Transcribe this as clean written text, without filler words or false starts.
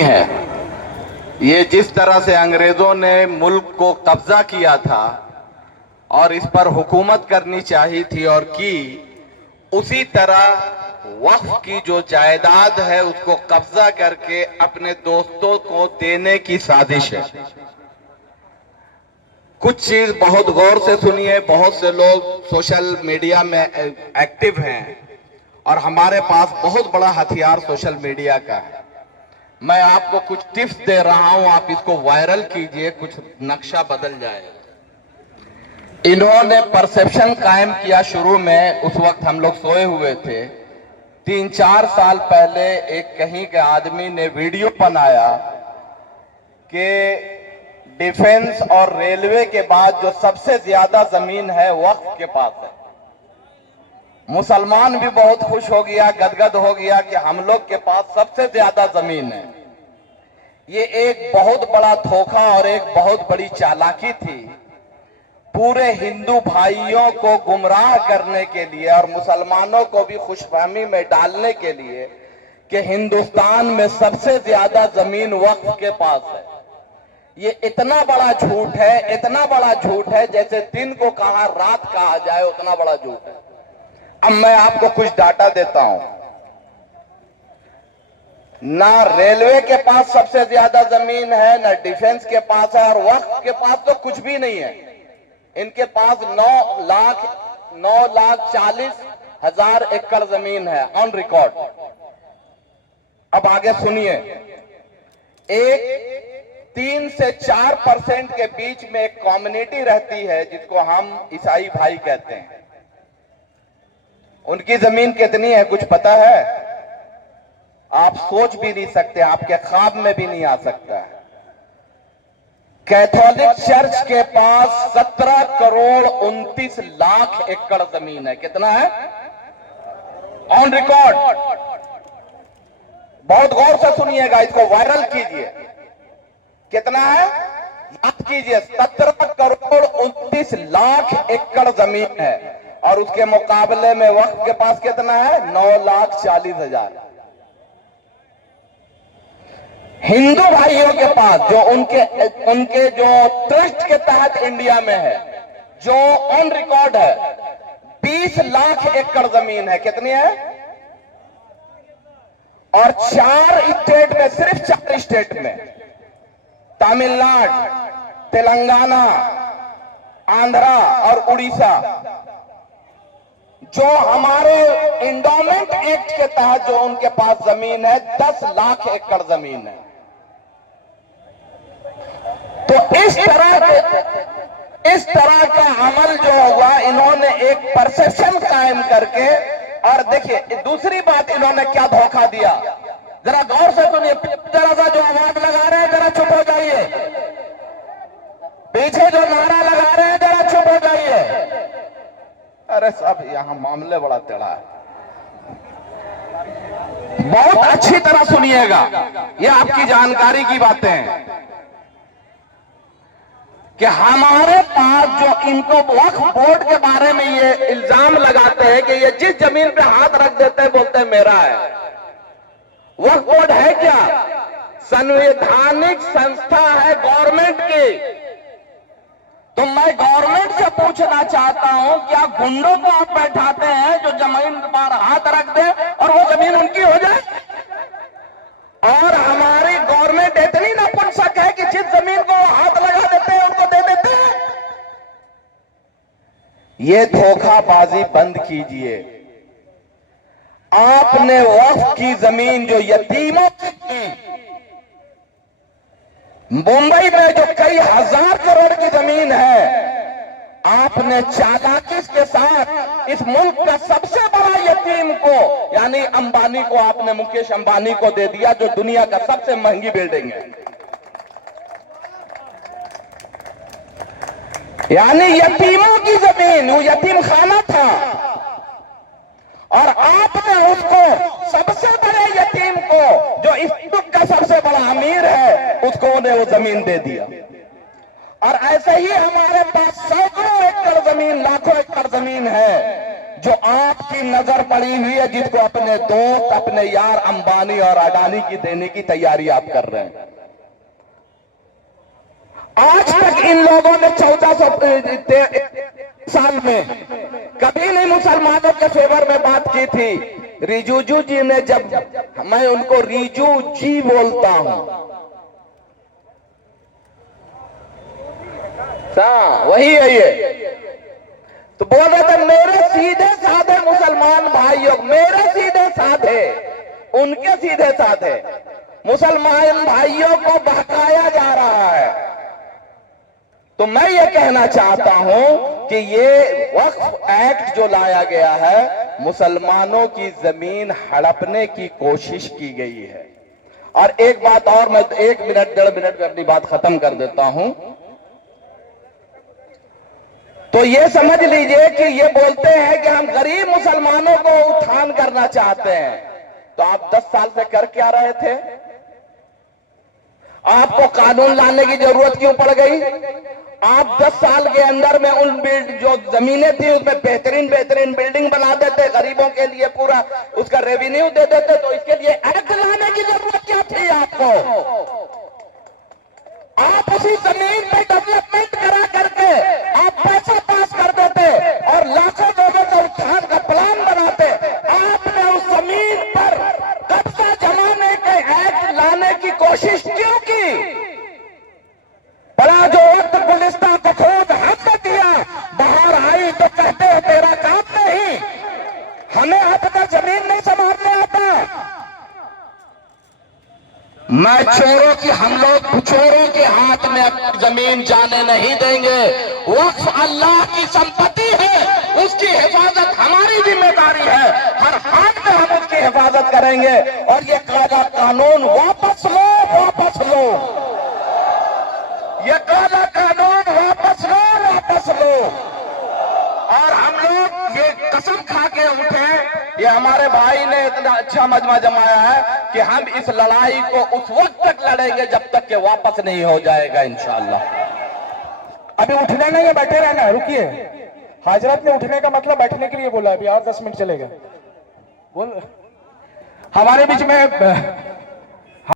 है। ये जिस तरह से अंग्रेजों ने मुल्क को कब्जा किया था और इस पर हुकूमत करनी चाहिए थी और की, उसी तरह वक्फ की जो जायदाद है उसको कब्जा करके अपने दोस्तों को देने की साजिश है। कुछ चीज बहुत गौर से सुनिए। बहुत से लोग सोशल मीडिया में एक्टिव हैं और हमारे पास बहुत बड़ा हथियार सोशल मीडिया का है। मैं आपको कुछ टिप्स दे रहा हूं, आप इसको वायरल कीजिए, कुछ नक्शा बदल जाए। इन्होंने परसेप्शन कायम किया शुरू में, उस वक्त हम लोग सोए हुए थे। 3-4 साल पहले एक कहीं के आदमी ने वीडियो बनाया कि डिफेंस और रेलवे के बाद जो सबसे ज्यादा जमीन है वक्फ के पास है। मुसलमान भी बहुत खुश हो गया, गदगद हो गया कि हम लोग के पास सबसे ज्यादा जमीन है। ये एक बहुत बड़ा धोखा और एक बहुत बड़ी चालाकी थी पूरे हिंदू भाइयों को गुमराह करने के लिए और मुसलमानों को भी खुशफहमी में डालने के लिए कि हिंदुस्तान में सबसे ज्यादा जमीन वक्फ के पास है। ये इतना बड़ा झूठ है, इतना बड़ा झूठ है, जैसे दिन को कहा रात कहा जाए, उतना बड़ा झूठ है। अब मैं आपको कुछ डाटा देता हूं। ना रेलवे के पास सबसे ज्यादा जमीन है, ना डिफेंस के पास है, और वक्फ के पास तो कुछ भी नहीं है। इनके पास 9,40,000 एकड़ जमीन है ऑन रिकॉर्ड। अब आगे सुनिए। एक 3 से 4% के बीच में एक कम्युनिटी रहती है जिसको हम ईसाई भाई कहते हैं। उनकी जमीन कितनी है कुछ पता है? आप सोच भी नहीं सकते, आपके ख्वाब में भी नहीं आ सकता है। कैथोलिक चर्च के पास 17 करोड़ 29 लाख एकड़ जमीन है। कितना है ऑन रिकॉर्ड? बहुत गौर से सुनिएगा, इसको वायरल कीजिए। कितना है याद कीजिए, 17 करोड़ 29 लाख एकड़ जमीन है। और उसके मुकाबले में वक्फ के पास कितना है? 9,40,000। हिंदू भाइयों के पास जो उनके जो ट्रस्ट के तहत इंडिया में है, जो ऑन रिकॉर्ड है, 20 लाख एकड़ जमीन है। कितनी है? और 4 स्टेट में, सिर्फ 4 स्टेट में, तमिलनाडु, तेलंगाना, आंध्रा और उड़ीसा, जो हमारे इंडोमेंट एक्ट के तहत जो उनके पास जमीन है, 10 लाख एकड़ जमीन है। तो इस तरह का अमल जो हुआ, इन्होंने एक परसेप्शन कायम करके, और देखिए दूसरी बात इन्होंने क्या धोखा दिया, जरा गौर से सुनिए। जरा सा जो आवाज लगा रहे हैं जरा चुप हो जाइए। पीछे जो नारा लगा रहे हैं जरा चुप हो जाइए। अरे साहब यहां मामले बड़ा टेढ़ा है। बहुत अच्छी तरह सुनिएगा, ये आपकी जानकारी की बातें हैं कि हमारे पास जो इनको वक्फ बोर्ड के बारे में ये इल्जाम लगाते हैं कि ये जिस जमीन पे हाथ रख देते हैं बोलते हैं मेरा है। वक्फ बोर्ड है क्या? संवैधानिक संस्था है गवर्नमेंट की। तो मैं गवर्नमेंट से पूछना चाहता हूं, क्या गुंडों को आप बैठाते हैं जो जमीन पर हाथ रख दे और वो जमीन उनकी हो जाए? और हमारी गवर्नमेंट इतनी नपुंसक है कि जिस जमीन को हाथ लगा देते हैं उनको दे देते हैं। ये धोखाबाजी बंद कीजिए। आपने वक्फ की जमीन जो यतीमों की, मुंबई में जो कई हजार करोड़ की जमीन है, आपने चालाकी के साथ इस मुल्क का सबसे बड़ा यतीम को, यानी अंबानी को, आपने मुकेश अंबानी को दे दिया, जो दुनिया का सबसे महंगी बिल्डिंग है। यानी यतीमों की जमीन, वो यतीम खाना था, और आपने उसको, सबसे बड़े यतीम को, जो इस मुल्क का सबसे बड़ा अमीर है, उसको उन्हें वो जमीन दे दिया। और ऐसे ही हमारे पास सैकड़ों एकड़ जमीन, लाखों एकड़ जमीन है जो आपकी नजर पड़ी हुई है, जिसको अपने दोस्त, अपने यार अंबानी और अडानी की देने की तैयारी आप कर रहे हैं। आज तक इन लोगों ने 1400 साल में कभी नहीं मुसलमानों के फेवर में बात की थी। रिजिजू जी ने, जब मैं उनको रिजू जी बोलता हूं, वही है ये, तो बोल रहे थे मेरे सीधे साधे मुसलमान भाइयों, मेरे सीधे साधे, उनके सीधे साधे मुसलमान भाइयों को बहकाया जा रहा है। तो मैं ये कहना चाहता हूं कि ये वक्फ एक्ट जो लाया गया है, मुसलमानों की जमीन हड़पने की कोशिश की गई है। और एक बात और, मैं 1 मिनट 1.5 मिनट में अपनी बात खत्म कर देता हूं। तो ये समझ लीजिए कि ये बोलते हैं कि हम गरीब मुसलमानों को उत्थान करना चाहते हैं। तो आप 10 साल से कर क्या रहे थे? आपको कानून लाने की जरूरत क्यों पड़ गई? आप 10 साल के अंदर में उन जो जमीनें थी उसमें बेहतरीन बेहतरीन बिल्डिंग बना देते, गरीबों के लिए पूरा उसका रेवेन्यू दे देते। तो इसके लिए एक्ट लाने की जरूरत क्या थी आपको? आप उसी जमीन पे डेवलपमेंट करा करके आप पैसा पास कर देते और लाखों लोगों का उत्थान का प्लान बनाते। आपने उस जमीन पर कब्जा जमाने के एक्ट लाने की कोशिश क्यों की? बड़ा जो वक्त गुलिस्तान को खोज हमने दिया, बाहर आई तो कहते हैं तेरा काम नहीं, हमें अपना जमीन नहीं संभालने आता। मैं चोरों की, हम लोग चोरों के हाथ में अपनी जमीन जाने नहीं देंगे। वक्फ अल्लाह की संपत्ति है, उसकी हिफाजत हमारी जिम्मेदारी है। हर हाथ में हम उसकी हिफाजत करेंगे। और ये काला कानून वापस लो, वापस लो, ये काला कानून वापस लो, वापस लो। और हम लोग ये कसम खा के उठे, ये हमारे भाई ने इतना अच्छा मजमा जमाया है कि हम इस लड़ाई को उस वक्त तक लड़ेंगे जब तक कि वापस नहीं हो जाएगा इंशाअल्लाह। अभी उठना नहीं है, बैठे रहना। रुकिए, हाजरत ने उठने का मतलब बैठने के लिए बोला। अभी और 10 मिनट चलेगा। बोल, हमारे बीच में